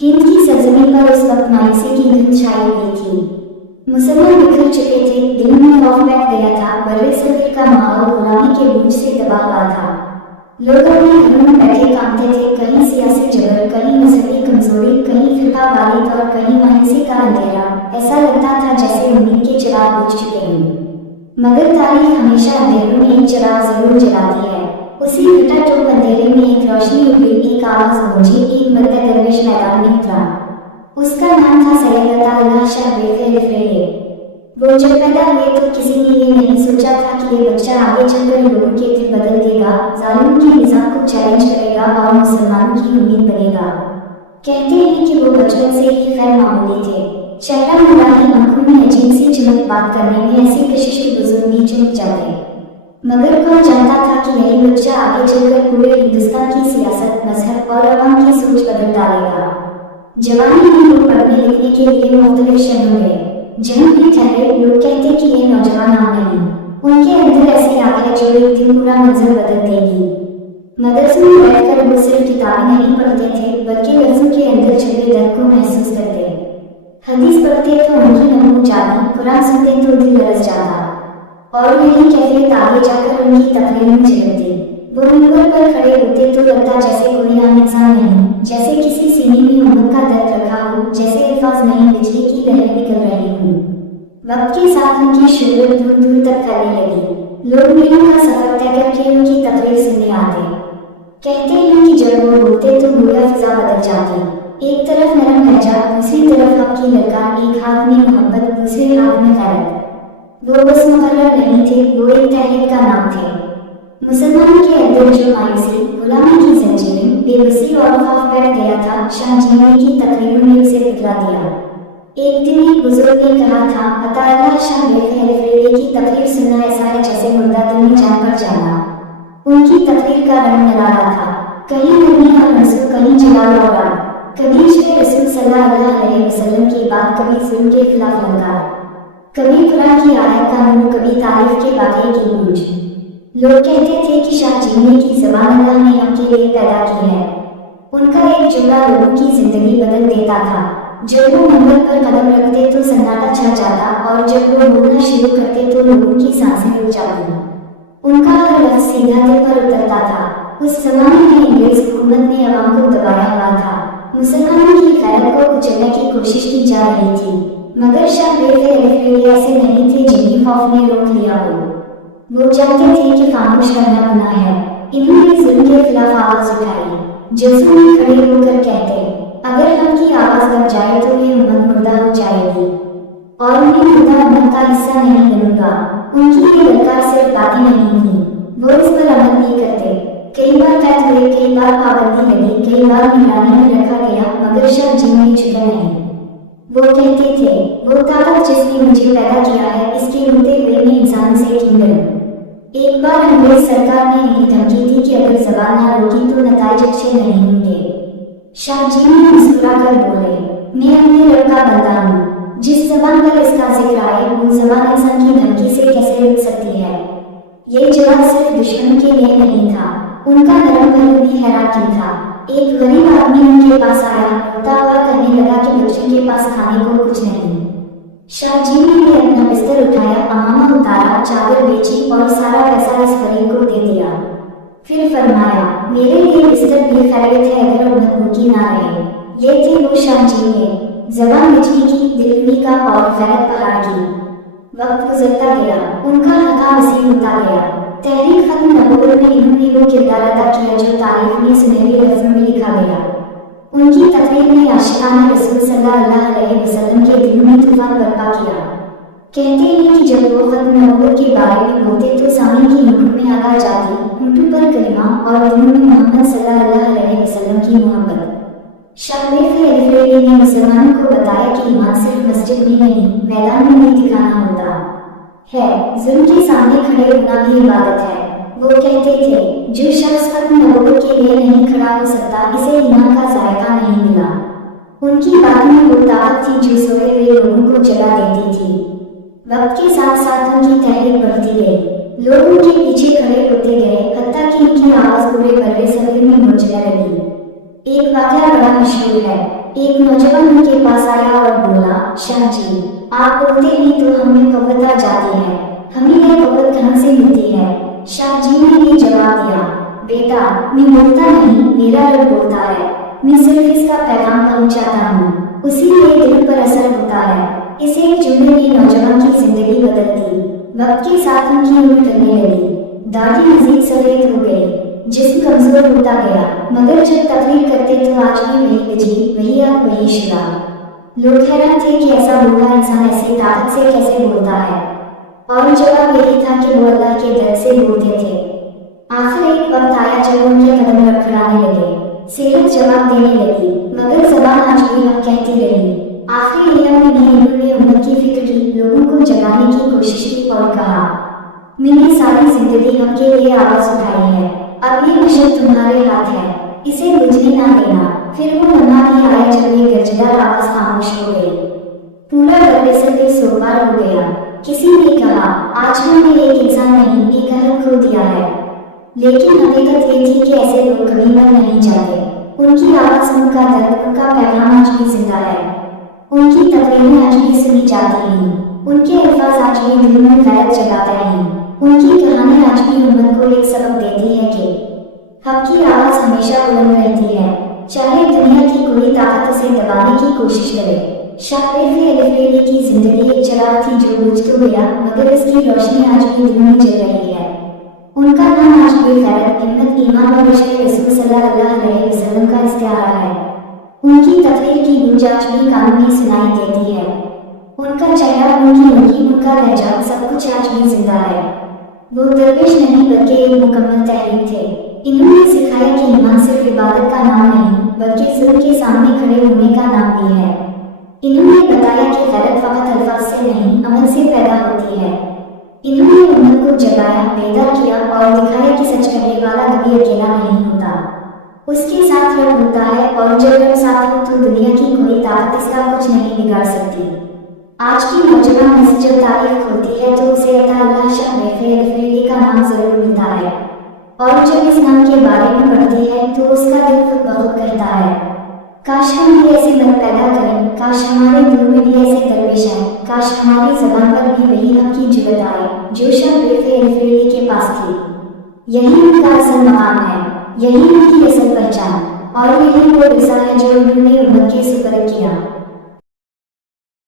हिंद की सरजमीं पर उस वक्त मायूसी की धुंध छाई हुई थी। मुसलमान बिखर चुके थे, दिल में खौफ बैठ गया था, बर्रे सगीर का माहौल गुलामी के बोझ से दबा हुआ था। लोग अपने घरों में बैठे कांपते थे, कहीं सियासी जबर, कहीं मजहबी कमजोरी, कहीं फिरका वारिद और कहीं मायूसी का अंधेरा। ऐसा लगता था जैसे उम्मीद के चिराग बुझ चुके हों। मगर तारीख हमेशा अंधेरों में एक चिराग जरूर जलाती है। उसी घटाटोप अंधेरे में एक रोशनी उभरी, एक आवाज गूंजी, एक मर्द दरवेश मैदान में उतरा। उसका नाम था सैयद अताउल्लाह शाह बेफेल अफरीदी। वो जब पैदा हुए तो किसी ने ये नहीं सोचा था कि ये बच्चा आगे चलकर लोगों के दिल बदल देगा, जालिम के निजाम को चैलेंज करेगा और मुसलमानों की उम्मीद बनेगा। कहते हैं कि वो बचपन से ही खैर मामूली थे। चेहरा मुराही, आंखों में अजीब सी चमक, बात करने में ऐसी कशिश की बुजुर्ग भी चमक जाते। मगर कौन जानता था कि यही बच्चा आगे चलकर पूरे हिंदुस्तान की सियासत, मजहब और अवाम की सोच बदल डालेगा। जवानी में लोग पढ़ने लिखने के लिए मुख्तलिफ शहरों गए, जहाँ भी ठहरे लोग कहते कि ये नौजवान आम नहीं, उनके अंदर ऐसी आग है जो एक दिन पूरा मंजर बदल देगी। मदरसे में बैठकर वो सिर्फ किताबें नहीं पढ़ते थे, बल्कि लफ्जों के अंदर छिपे दर्द को महसूस करते। हदीस पढ़ते तो उनकी नमूद जाती, कुरान सुनते तो दिल लरस जाता, और यही कैफियत आगे जाकर उनकी तकरीर में झलकती। वो मिंबर पर खड़े होते तो लगता जैसे कोई आम इंसान नहीं, जैसे किसी सीने में उम्मत का दर्द रखा हो, जैसे अल्फाज नहीं बिजली की लहर निकल रही हो। वक्त के साथ उनकी शोहरत दूर दूर तक फैलने लगी। लोग मीलों का सफर तय करके उनकी तकरीर सुनने आते। कहते हैं कि जब वो बोलते तो पूरा फिजा बदल जाती। एक तरफ नरम लहजा, दूसरी तरफ आपकी ललकार, एक हाथ में मोहब्बत, दूसरे हाथ में खैरत। वो बस मुकर्रर नहीं थे, वो एक तहरीक का नाम थे। मुसलमानों के अंदर जो मायूसी, गुलामी की जंजीरें, बेबसी और खौफ बैठ गया था, शाह जीने की तकरीरों ने उसे पिघला दिया। एक दिन एक बुजुर्ग ने कहा था, अताउल्लाह शाह बेफेल अफरीदी की तकरीर सुनना ऐसा है जैसे मुर्दा दिल में जान पर जाना। उनकी तकरीर का रंग निराला था, कहीं नरमी और मंसूर, कहीं जलाल और राग, कभी इश्क़ रसूल सल्लल्लाहु अलैहि वसल्लम की बात, कभी जुल्म के खिलाफ ललकार, कभी कुरान की आयत का नूर, कभी तारीफ के वाक़े की गूंज। लोग कहते थे कि शाह जीने की ज़बान अल्लाह ने उनके लिए पैदा की है। उनका एक जुमला लोगों की जिंदगी बदल देता था। जब वो मंबर पर कदम रखते तो सन्नाटा छा जाता, और जब वो बोलना शुरू करते तो लोगों की सांसें रुक जाती। उनका हर लफ्ज़ सीधा दिल पर उतरता था। उस ज़माने में अंग्रेज हुकूमत ने अवाम को दबाया हुआ था, मुसलमानों की खैरत को कुचलने की कोशिश की जा रही थी। मगर शाह बेफेल अफरीदी ऐसे नहीं थे जिन्हें खौफ ने रोक लिया हो। वो जानते थे कि खामोश रहना गुनाह है। इन्होंने जुल्म के खिलाफ आवाज उठाई, जज्बों में खड़े होकर कहते, अगर हम की आवाज दब जाए तो ये उम्मत मुर्दा हो जाएगी, और मैं मुर्दा उम्मत का हिस्सा नहीं बनूंगा। उनकी ये ललकार सिर्फ बातें नहीं थी, वो इस पर अमल भी करते। कई बार कैद हुए, कई बार पाबंदी लगी, कई बार निगरानी में रखा गया, मगर शाह जीने झुके नहीं। वो कहते थे, वो ताकत जिसने मुझे पैदा किया है, इसके होते हुए मैं इंसान से क्यों डरूं। एक बार अंग्रेज सरकार ने ये धमकी दी कि अगर जबान ना रोकी तो नताइज अच्छे नहीं होंगे। शाह जी ने मुस्कुराकर बोले, मैं अपने रब का बंदा हूँ, जिस जबान पर इसका जिक्र आए वो जबान इंसान की धमकी से कैसे रुक सकती है। ये जवाब सिर्फ दुश्मन के लिए नहीं था, उनका नरम पहलू भी हैरान था। एक गरीब आदमी उनके पास आया, रोता हुआ कहने लगा कि बच्चों के पास खाने को कुछ नहीं। शाह जी ने अपना बिस्तर उठाया, अमामा उतारा, चादर बेची और सारा पैसा इस गरीब को दे दिया। फिर फरमाया, मेरे लिए बिस्तर भी खैरियत है अगर उम्मत भूखी ना रहे। ये थे वो शाह जी ने, जबान बिजली की, दिल का और खैरत पहाड़ की। वक्त गुजरता गया, उनका हका वसीम होता गया। तहरीक खत्म नबूवत में इन्होंने वो किरदार अदा किया जो तारीख में सुनहरे लफ्ज़ों में लिखा गया। उनकी तकरीर ने आशिकाना रसूल सल्लल्लाहु अलैहि वसल्लम के दिल में तूफान बर्पा किया। कहते हैं कि जब वो खत्म नबूवत के बारे में बोलते तो सामने की आंखों में आग आ जाती, होठों पर कलिमा और दिलों में मोहम्मद सल्लल्लाहु अलैहि वसल्लम की मोहब्बत। शाह बेफेल अफरीदी ने मुसलमानों को बताया कि ईमान सिर्फ मस्जिद में नहीं, मैदान में भी दिखाना होता है। जुल्म के सामने खड़े होना भी इबादत है। वो कहते थे, जो शख्स खत्म नबूवत के लिए नहीं खड़ा हो सकता, इसे ईमान का जायका नहीं मिला। उनकी बातों में वो ताकत थी जो सोए हुए लोगों को जगा देती थी। वक्त के साथ साथ उनकी तहरीक बढ़ती गई, लोग उनके पीछे खड़े होते गए, हत्ता कि उनकी आवाज पूरे बर्रे सगीर में गूंजने लगी। एक वाक़या बड़ा मशहूर है। ایک نوجوان ان کے پاس آیا اور بولا، شاہ جی آپ بولتے ہی تو ہمیں قوت آ جاتی ہے، ہمیں یہ قوت کہاں سے ملتی ہے؟ شاہ جی نے یہ جواب دیا، بیٹا میں بولتا نہیں، میرا رب بولتا ہے، میں صرف اس کا پیغام پہنچاتا ہوں، اسی لیے دل پر اثر ہوتا ہے۔ اس ایک جملے نے نوجوان کی زندگی بدل دی۔ وقت کے ساتھ ان کی عمر ڈھلنے لگی، داڑھی مزید سفید ہو گئی، جسم کمزور ہوتا گیا، مگر جب تقریر کرتے تو آج بھی وہی بجلی، وہی آگ، وہی شرا۔ لوگ حیران تھے کہ ایسا بوڑھا انسان ایسی طاقت سے کیسے بولتا ہے، اور جواب یہی تھا کہ وہ اللہ کے در سے بولتے تھے۔ آخر ایک وقت آیا جب ان کے قدم لڑکھڑانے لگے، صحت جواب دینے لگی، مگر زبان آج بھی حق کہتی رہی۔ آخری علم میں انہوں نے امت کی فکر کی، لوگوں کو جگانے کی کوشش کی اور کہا، میں نے ساری زندگی ہم کے لیے آواز اٹھائی ہے، اب یہ مشن تمہارے ہاتھ ہے، اسے بجھنے نہ دینا۔ پھر وہ لمحہ بھی آیا جب یہ گرجدار آواز خاموش ہو گئی، پورا درد سے سوگوار ہو گیا۔ کسی نے کہا، آج ہم نے ایک انسان نہیں، ایک گھر کھو دیا ہے، لیکن حقیقت یہ تھی کہ ایسے لوگ کبھی مر نہیں جاتے، ان کی آواز، ان کا درد، ان کا پیغام آج بھی زندہ ہے، ان کی تقریریں آج بھی سنی جاتی ہیں، ان کے الفاظ آج بھی دل میں غیرت جگاتے ہیں، ان کی کہانی آج بھی امت کو ایک سبق دیتی ہے کہ حق کی آواز ہمیشہ بلند رہتی ہے، چاہے دنیا کی کوئی طاقت اسے دبانے کی کوشش کرے۔ شاہ الفریدی کی زندگی ایک چراغ تھی جو بجھ تو گیا، مگر اس کی روشنی آج بھی دل میں جل رہی ہے۔ ان کا نام آج بھی غیرت، ہمت، ایمان اور عشق رسول صلی اللہ علیہ وسلم کا استعارہ ہے۔ ان کی تقریر کی گونج آج بھی کانوں میں سنائی دیتی ہے، ان کا چہرہ، ان کی انگلی، ان کا لہجہ، سب کچھ آج بھی زندہ ہے۔ وہ درویش نہیں بلکہ ایک مکمل تحریک تھے۔ انہوں نے سکھایا کہ ایمان صرف عبادت کا نام نہیں بلکہ ظلم کے سامنے کھڑے ہونے کا نام بھی ہے۔ انہوں نے بتایا کہ غیرت فقط الفاظ سے نہیں، عمل سے پیدا ہوتی ہے۔ انہوں نے امت کو جگایا، بیدار کیا اور دکھایا کہ سچ کہنے والا کبھی اکیلا نہیں ہوتا، اس کے ساتھ رب ہوتا ہے، اور جب رب ساتھ ہو تو دنیا کی کوئی طاقت اس کا کچھ نہیں بگاڑ سکتی۔ آج کی نوجوان نسل جب تاریخ کھولتی ہے تو اسے عطا اللہ شاہ الفریدی کا نام ضرور ملتا ہے، اور جب اس نام کے بارے میں پڑھتی ہے تو اس کا دل خود بخود کرتا ہے، کاش ہم بھی ایسے مرد پیدا کریں، کاش ہمارے دل میں بھی ایسے درویش ہیں، کاش ہماری زبان پر بھی وہی حق کی جرأت آئے جو شاہ الفریدی کے پاس تھی۔ یہی ان کا اصل مقام ہے، یہی ان کی اصل پہچان، اور یہی وہ رسالہ ہے جو انہوں نے امت کے سپرد کیا۔